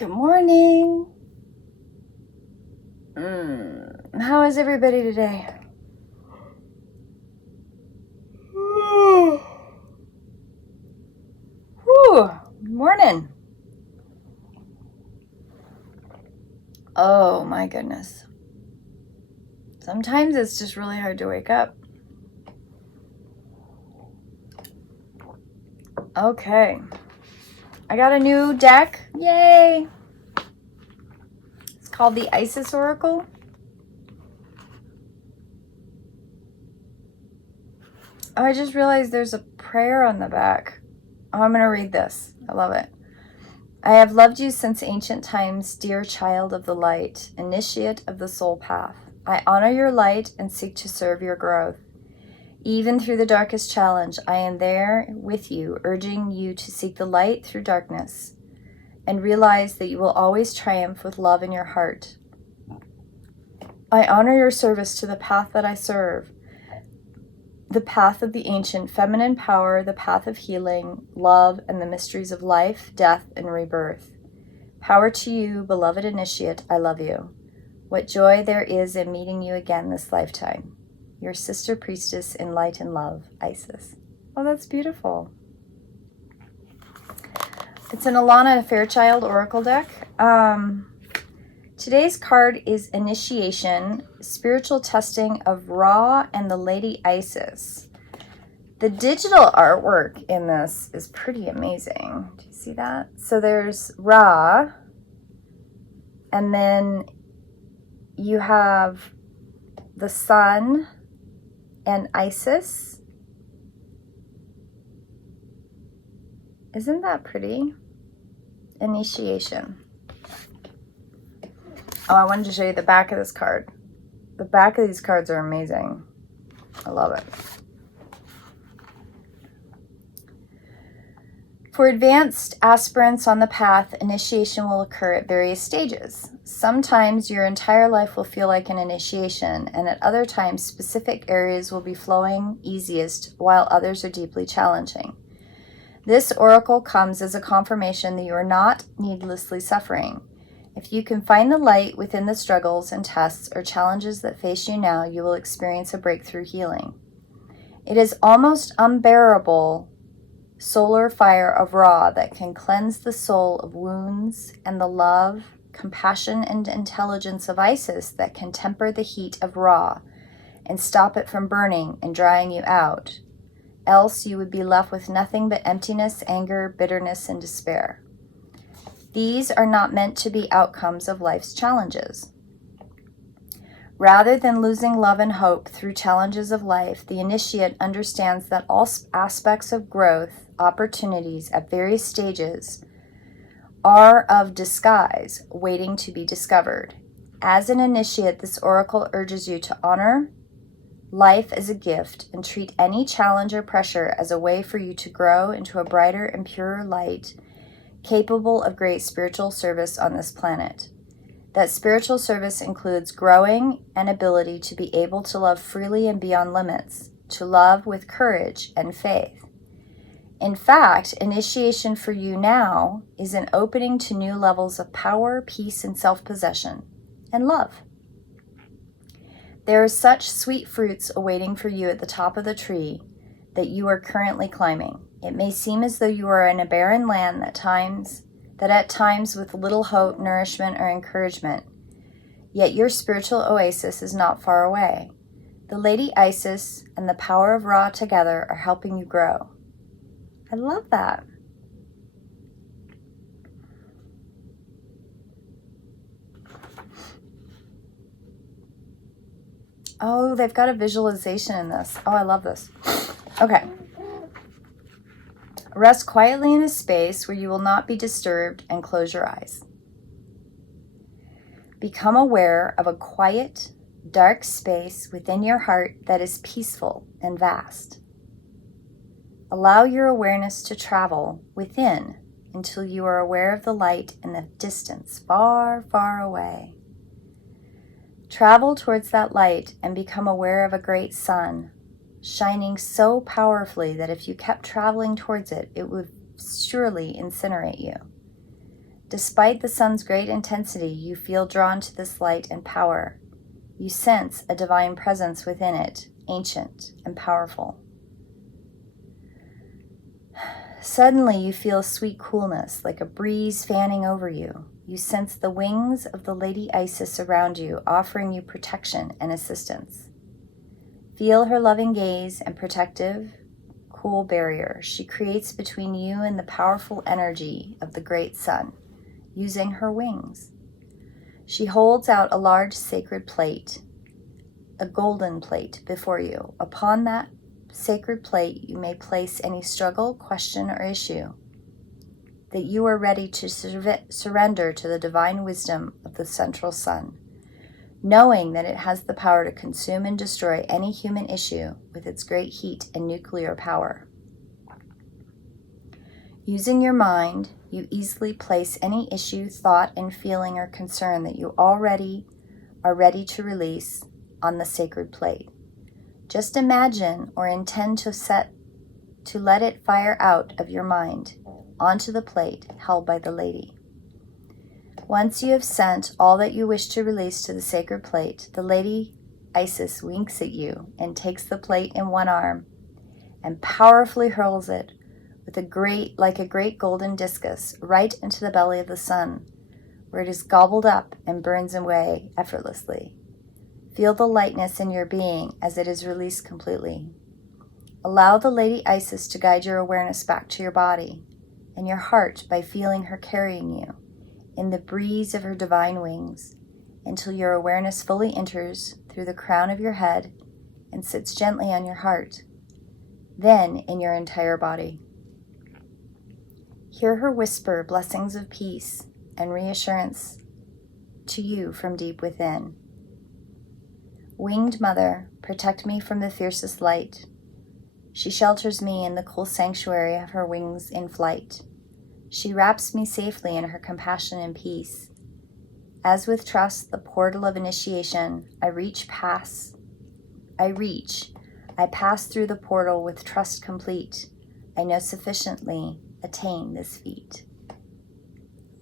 Good morning. How is everybody today? Whew. Morning. Oh my goodness. Sometimes it's just really hard to wake up. Okay. I got a new deck. Yay! It's called the Isis Oracle. Oh, I just realized there's a prayer on the back. Oh, I'm going to read this. I love it. I have loved you since ancient times, dear child of the light, initiate of the soul path. I honor your light and seek to serve your growth. Even through the darkest challenge, I am there with you, urging you to seek the light through darkness and realize that you will always triumph with love in your heart. I honor your service to the path that I serve, the path of the ancient feminine power, the path of healing, love, and the mysteries of life, death, and rebirth. Power to you, beloved initiate, I love you. What joy there is in meeting you again this lifetime. Your sister priestess in light and love, Isis. Oh, that's beautiful. It's an Alana FairChild Oracle deck. Today's card is Initiation, Spiritual Testing of Ra and the Lady Isis. The digital artwork in this is pretty amazing. Do you see that? So there's Ra, and then you have the sun and Isis. Isn't that pretty? Initiation. Oh, I wanted to show you the back of this card. The back of these cards are amazing. I love it. For advanced aspirants on the path, initiation will occur at various stages. Sometimes your entire life will feel like an initiation, and at other times specific areas will be flowing easiest, while others are deeply challenging. This oracle comes as a confirmation that you are not needlessly suffering. If you can find the light within the struggles and tests or challenges that face you now, you will experience a breakthrough healing. It is almost unbearable solar fire of Ra that can cleanse the soul of wounds, and the love, compassion, and intelligence of Isis that can temper the heat of Ra and stop it from burning and drying you out. Else you would be left with nothing but emptiness, anger, bitterness, and despair. These are not meant to be outcomes of life's challenges. Rather than losing love and hope through challenges of life, the initiate understands that all aspects of growth, opportunities at various stages, are of disguise, waiting to be discovered. As an initiate, this oracle urges you to honor life as a gift and treat any challenge or pressure as a way for you to grow into a brighter and purer light, capable of great spiritual service on this planet. That spiritual service includes growing an ability to be able to love freely and beyond limits, to love with courage and faith. In fact, initiation for you now is an opening to new levels of power, peace, and self-possession, and love. There are such sweet fruits awaiting for you at the top of the tree that you are currently climbing. It may seem as though you are in a barren land that at times with little hope, nourishment, or encouragement. Yet your spiritual oasis is not far away. The Lady Isis and the power of Ra together are helping you grow. I love that. Oh, they've got a visualization in this. Oh, I love this. Okay. Rest quietly in a space where you will not be disturbed and close your eyes. Become aware of a quiet, dark space within your heart that is peaceful and vast. Allow your awareness to travel within until you are aware of the light in the distance, far, far away. Travel towards that light and become aware of a great sun, shining so powerfully that if you kept traveling towards it, it would surely incinerate you. Despite the sun's great intensity, you feel drawn to this light and power. You sense a divine presence within it, ancient and powerful. Suddenly, you feel a sweet coolness, like a breeze fanning over you. You sense the wings of the Lady Isis around you, offering you protection and assistance. Feel her loving gaze and protective, cool barrier she creates between you and the powerful energy of the great sun, using her wings. She holds out a large sacred plate, a golden plate, before you. Upon that sacred plate, you may place any struggle, question, or issue that you are ready to surrender to the divine wisdom of the central sun, knowing that it has the power to consume and destroy any human issue with its great heat and nuclear power. Using your mind, you easily place any issue, thought, and feeling or concern that you already are ready to release on the sacred plate. Just imagine or intend to let it fire out of your mind onto the plate held by the lady. Once you have sent all that you wish to release to the sacred plate, the Lady Isis winks at you and takes the plate in one arm and powerfully hurls it like a great golden discus right into the belly of the sun, where it is gobbled up and burns away effortlessly. Feel the lightness in your being as it is released completely. Allow the Lady Isis to guide your awareness back to your body and your heart by feeling her carrying you in the breeze of her divine wings until your awareness fully enters through the crown of your head and sits gently on your heart, then in your entire body. Hear her whisper blessings of peace and reassurance to you from deep within. Winged Mother, protect me from the fiercest light. She shelters me in the cool sanctuary of her wings in flight. She wraps me safely in her compassion and peace. As with trust, the portal of initiation, I pass through the portal with trust complete. I know sufficiently attain this feat.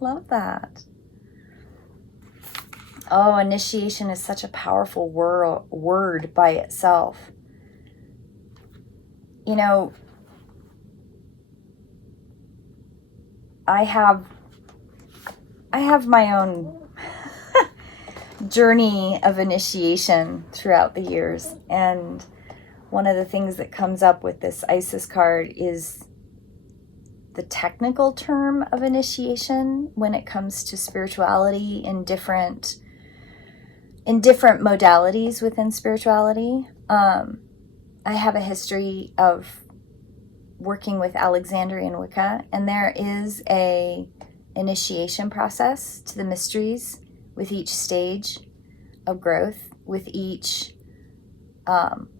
Love that. Oh, initiation is such a powerful word by itself. You know, I have my own journey of initiation throughout the years, and one of the things that comes up with this Isis card is the technical term of initiation when it comes to spirituality in different modalities within spirituality. I have a history of working with Alexandrian Wicca, and there is a initiation process to the mysteries with each stage of growth, with each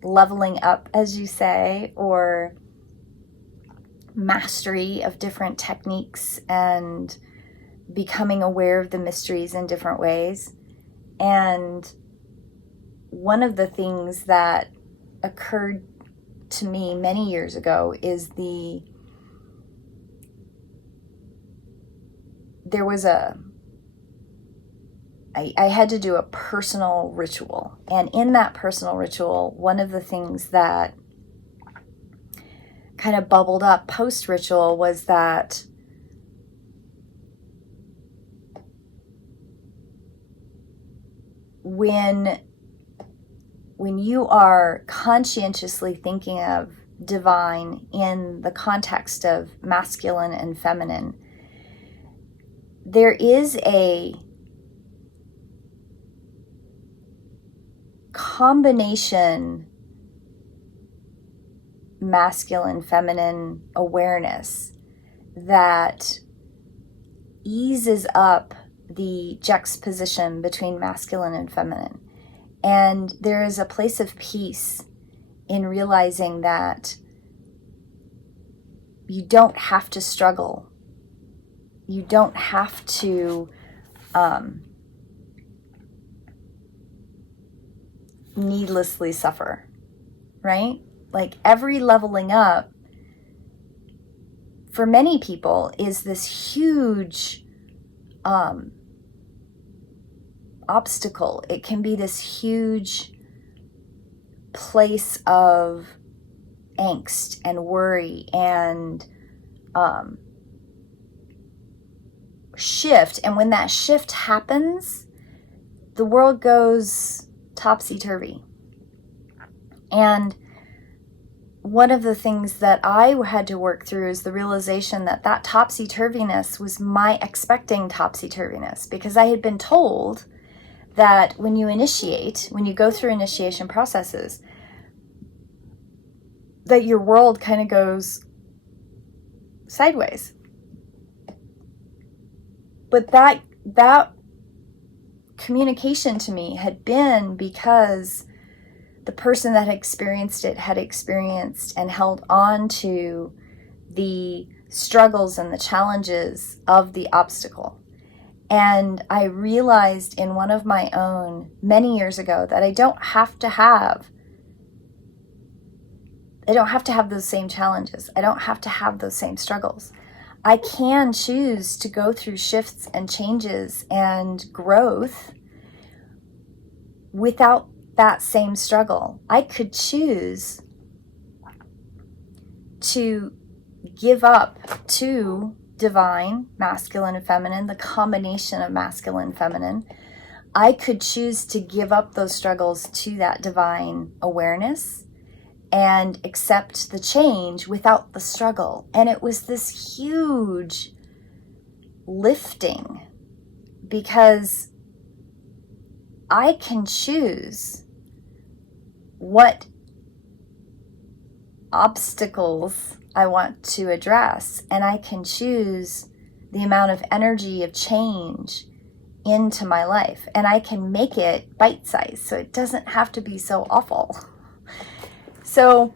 leveling up, as you say, or mastery of different techniques and becoming aware of the mysteries in different ways. And one of the things that occurred to me many years ago is I had to do a personal ritual. And in that personal ritual, one of the things that kind of bubbled up post-ritual was that when you are conscientiously thinking of divine in the context of masculine and feminine, there is a combination masculine feminine awareness that eases up the juxtaposition between masculine and feminine. And there is a place of peace in realizing that you don't have to struggle. You don't have to needlessly suffer, right? Like every leveling up for many people is this huge obstacle. It can be this huge place of angst and worry and shift. And when that shift happens, the world goes topsy-turvy. And one of the things that I had to work through is the realization that that topsy-turviness was my expecting topsy-turviness, because I had been told that when you initiate, when you go through initiation processes, that your world kind of goes sideways. But that communication to me had been because the person that had experienced and held on to the struggles and the challenges of the obstacle. And I realized in one of my own many years ago that I don't have to have those same challenges. I don't have to have those same struggles. I can choose to go through shifts and changes and growth without that same struggle. I could choose to give up to divine, masculine and feminine, the combination of masculine and feminine. I could choose to give up those struggles to that divine awareness and accept the change without the struggle. And it was this huge lifting, because I can choose what obstacles I want to address, and I can choose the amount of energy of change into my life, and I can make it bite-sized so it doesn't have to be so awful. So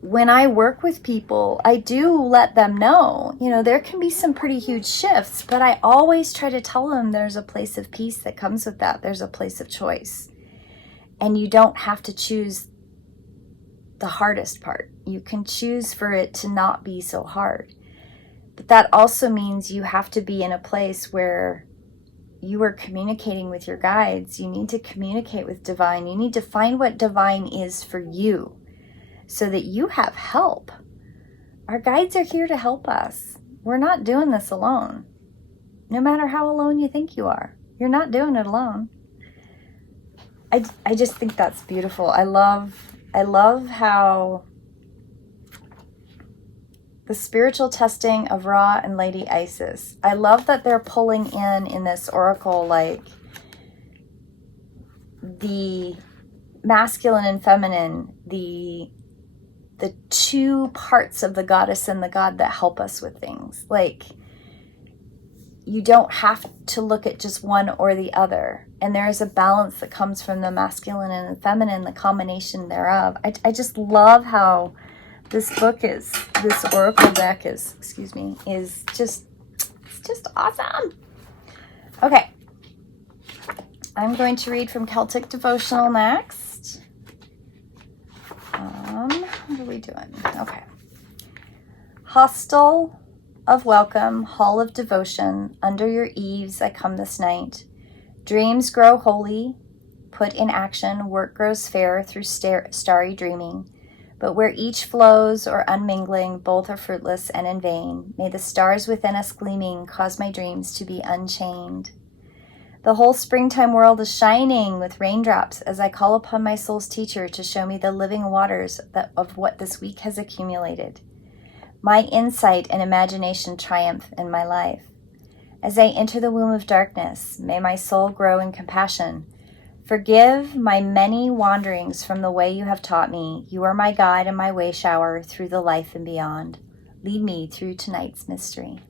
when I work with people, I do let them know, there can be some pretty huge shifts, but I always try to tell them there's a place of peace that comes with that. There's a place of choice. And you don't have to choose the hardest part. You can choose for it to not be so hard. But that also means you have to be in a place where you are communicating with your guides. You need to communicate with divine. You need to find what divine is for you so that you have help. Our guides are here to help us. We're not doing this alone. No matter how alone you think you are, you're not doing it alone. I just think that's beautiful. I love how the spiritual testing of Ra and Lady Isis. I love that they're pulling in this oracle, like the masculine and feminine, the two parts of the goddess and the god that help us with things. Like, you don't have to look at just one or the other. And there is a balance that comes from the masculine and the feminine, the combination thereof. I just love how this oracle deck is just awesome. Okay. I'm going to read from Celtic Devotional next. What are we doing? Okay. Hostel of welcome, hall of devotion, under your eaves I come this night. Dreams grow holy, put in action, work grows fair through starry dreaming. But where each flows or unmingling, both are fruitless and in vain. May the stars within us gleaming cause my dreams to be unchained. The whole springtime world is shining with raindrops as I call upon my soul's teacher to show me the living waters of what this week has accumulated. My insight and imagination triumph in my life. As I enter the womb of darkness, may my soul grow in compassion. Forgive my many wanderings from the way you have taught me. You are my guide and my way shower through the life and beyond. Lead me through tonight's mystery.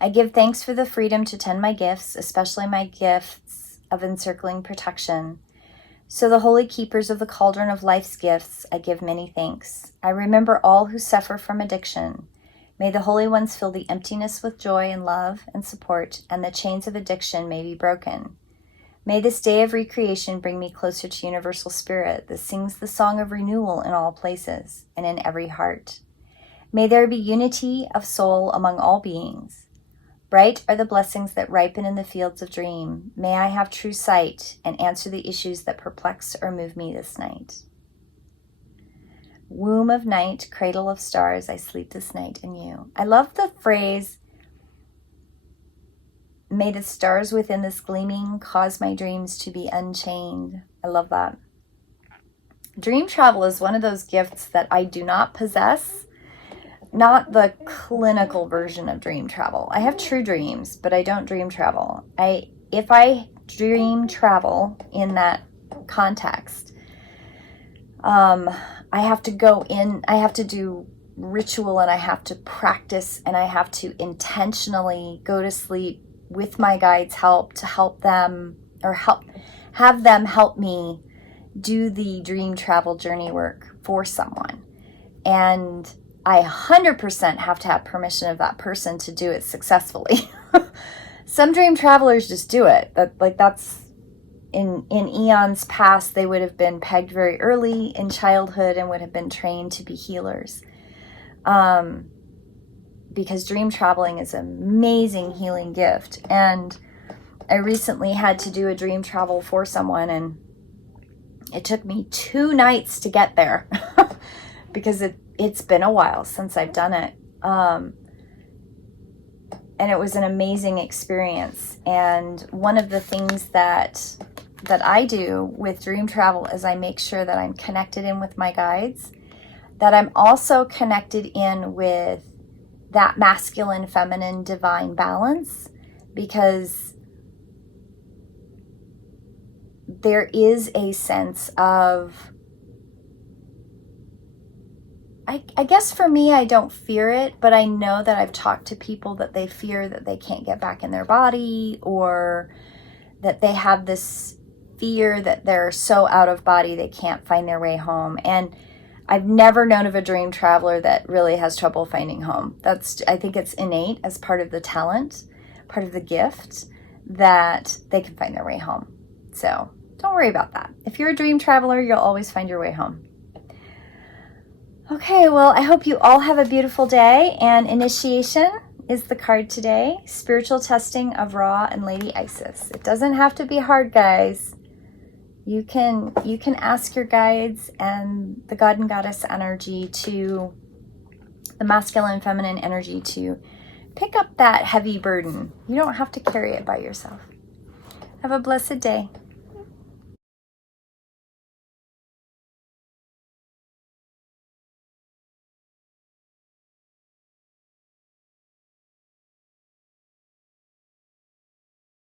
I give thanks for the freedom to tend my gifts, especially my gifts of encircling protection. So the holy keepers of the cauldron of life's gifts, I give many thanks. I remember all who suffer from addiction. May the holy ones fill the emptiness with joy and love and support, and the chains of addiction may be broken. May this day of recreation bring me closer to universal spirit that sings the song of renewal in all places and in every heart. May there be unity of soul among all beings. Bright are the blessings that ripen in the fields of dream. May I have true sight and answer the issues that perplex or move me this night. Womb of night, cradle of stars, I sleep this night in you. I love the phrase, may the stars within this gleaming cause my dreams to be unchained. I love that. Dream travel is one of those gifts that I do not possess. Not the clinical version of dream travel. I have true dreams, but I don't dream travel. If I dream travel in that context, I have to go in, I have to do ritual, and I have to practice, and I have to intentionally go to sleep with my guides' help to help them, or have them help me do the dream travel journey work for someone. And I 100% have to have permission of that person to do it successfully. Some dream travelers just do it. That's in eons past, they would have been pegged very early in childhood and would have been trained to be healers. Because dream traveling is an amazing healing gift. And I recently had to do a dream travel for someone, and it took me 2 nights to get there because it's been a while since I've done it. And it was an amazing experience. And one of the things that I do with dream travel is I make sure that I'm connected in with my guides, that I'm also connected in with that masculine, feminine, divine balance, because there is a sense of, I guess for me, I don't fear it, but I know that I've talked to people that they fear that they can't get back in their body, or that they have this fear that they're so out of body they can't find their way home. And I've never known of a dream traveler that really has trouble finding home. I think it's innate as part of the talent, part of the gift, that they can find their way home. So don't worry about that. If you're a dream traveler, you'll always find your way home. Okay, well, I hope you all have a beautiful day. And initiation is the card today. Spiritual testing of Ra and Lady Isis. It doesn't have to be hard, guys. You can ask your guides and the God and Goddess energy, to the masculine and feminine energy, to pick up that heavy burden. You don't have to carry it by yourself. Have a blessed day.